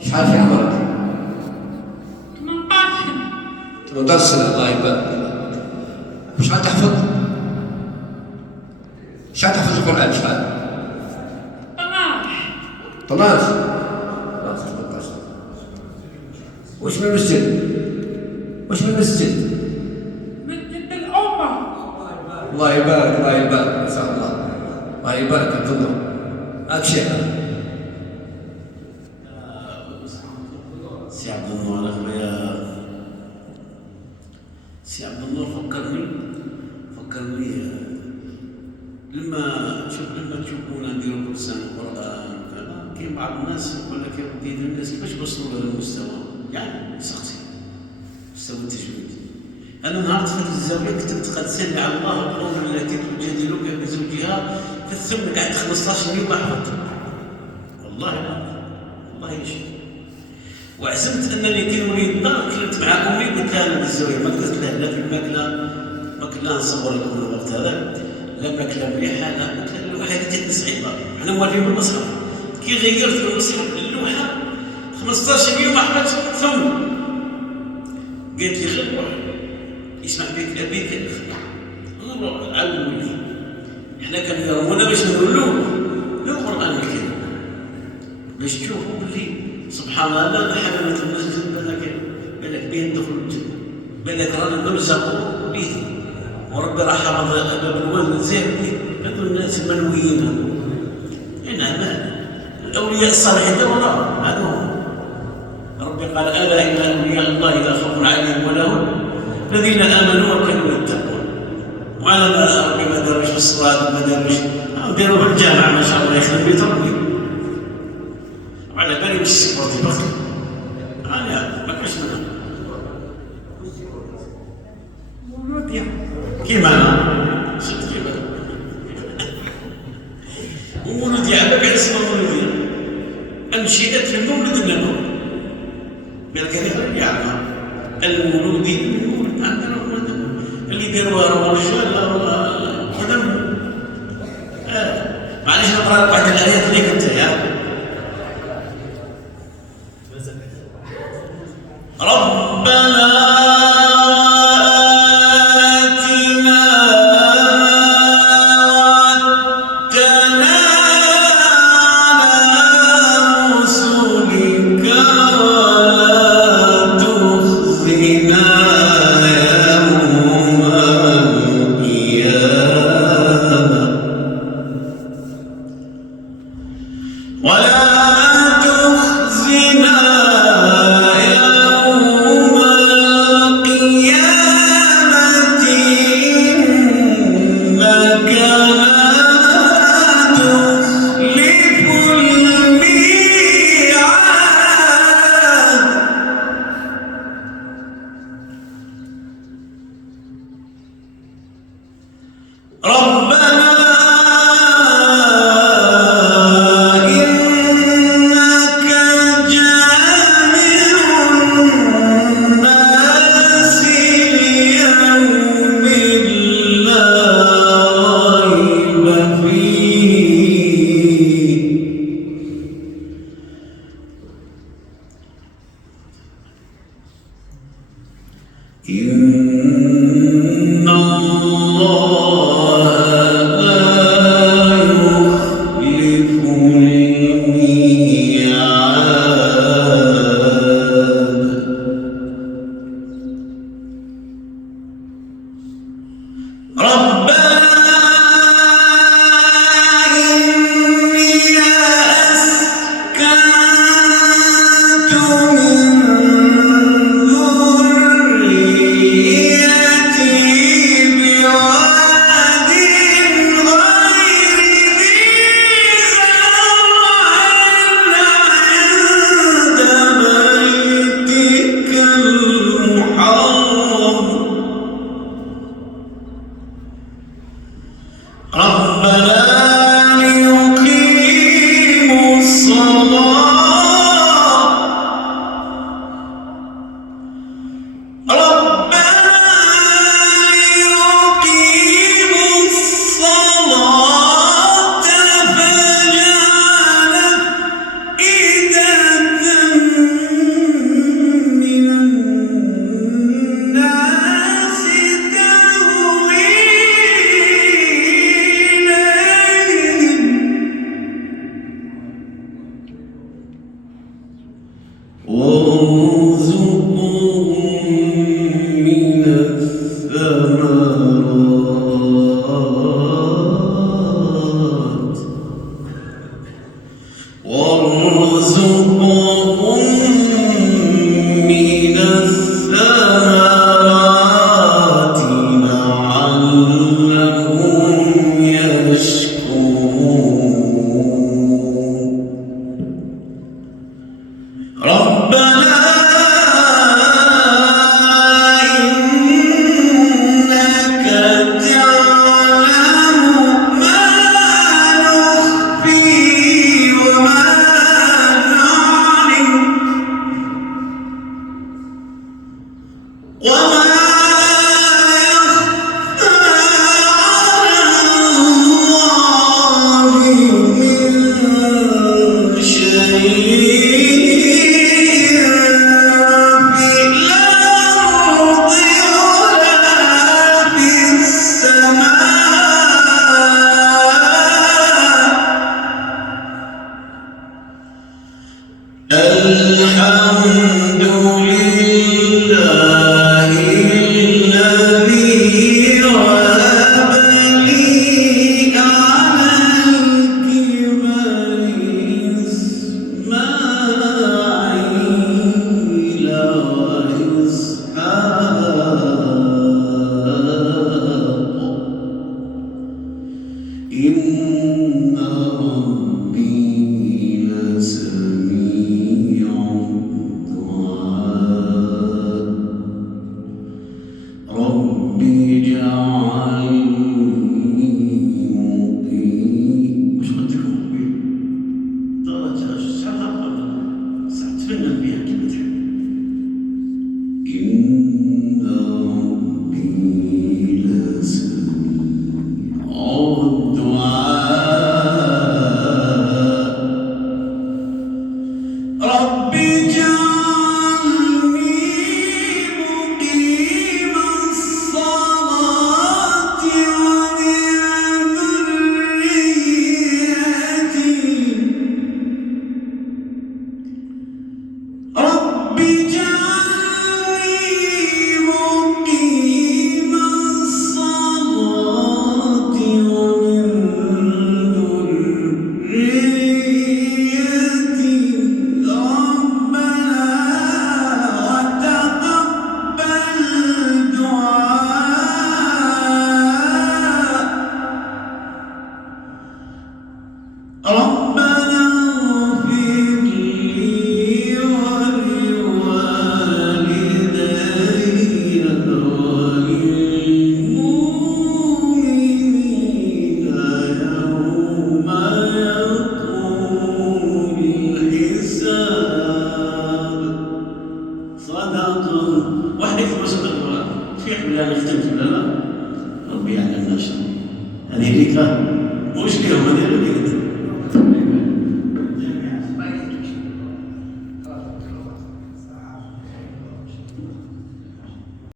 شحال في عمرك؟ 18 سنة. الله يبارك. شحال تحفظ؟ شحال تحفظ القرآن؟ شحال؟ 12. 12. واش من مسجد؟ واش من مسجد؟ مسجد الأمة. الله يبارك الله يبارك ما شاء الله. الله يبارك عبد الله. هاك شيخ. سي عبد النور اخويا، سي عبد النور فكرني لما تشوفونا نديرو بلسان القران وكذا، كاين بعض الناس يقول لك يا ودي الناس كيفاش وصلوا لهذا المستوى، يعني سقسي مستوى التجويد. انا نهار دخلت الزاويه كتبت قد سمع الله القول التي تجادلك في زوجها في الثمن قعدت 15 يوم احفظ، والله يشهد. وعزمت انني كي نولي الدار كلمت مع امي قلت لها انا بالزاويه ما قلت لها لا في الماكله نصور لكم الوقت هذا، لا ماكله مليحه، لا قلت لها اللوحه هذه جاتني صعيبه، حنا موالفين بالمصحف، كي غيرت بالمصحف اللوحه 15 يوم احفظ ثم قالت لي خير روح يسمع بك ابيك نروح عاود نولي. حنا كانوا يرمونا باش نولوا للقران الكريم باش تشوفوا باللي سبحان الله حملت المسجد بالك بين دخل بالك رانا نرزقوا به، وربي راه حفظ باب الوالد زين به، هذو الناس المنويين هنا الاولياء الصالحين والله هذو ربي قال الا ان اولياء الله لا خوف عليهم ولا هم الذين امنوا وكانوا يتقون. وعلى ما ربي ما دارش في الصلاه ما دارش داروا في الجامع ما شاء الله يخدم بيت ربي، وعلى بالي مش سبورتي بخل انا ما كاش منها مولوديا كيما انا شفت كيما ومولوديا على بالك اسمها مولوديا انشئت في المولد النبوي بالك هذه غير يعرفها المولودي المولد عندنا اللي داروها راه رجال خدم. معليش نقرا لك واحد الايات اللي كنت يا ربنا إن الله ربنا ليقيموا الصلاة ربنا ليقيموا الصلاة فاجعل أفئدة من الناس تهوي إليهم وارزقهم من الثمرات لعلهم يشكرون ربنا إنك تعلم ما نخفي وما نعلم وما يخفى على الله من شيء في الأرض ولا في السماء الحمد لله الذي وهب لي على الكبر إسماعيل وإسحاق إن ربي لسميع الدعاء رب اجعلني مقيم واش قلت لكم قبيل؟ درجة شهر تفنن بها كيما تحب إن ربي لسميع الدعاء رب اجعلني مقيم الصلاة ومن ذريتي رب اجعلني مقيم الصلاة ومن ذريتي ربنا وتقبل دعاء ربنا اغفر لي ولوالدي وللمؤمنين يوم يقوم الحساب صدق وحدك ما صدق القرآن في حمل أنا ختمت ولا لا؟ ربي يعلم نشر هذه ذكرى مشكلة وما دير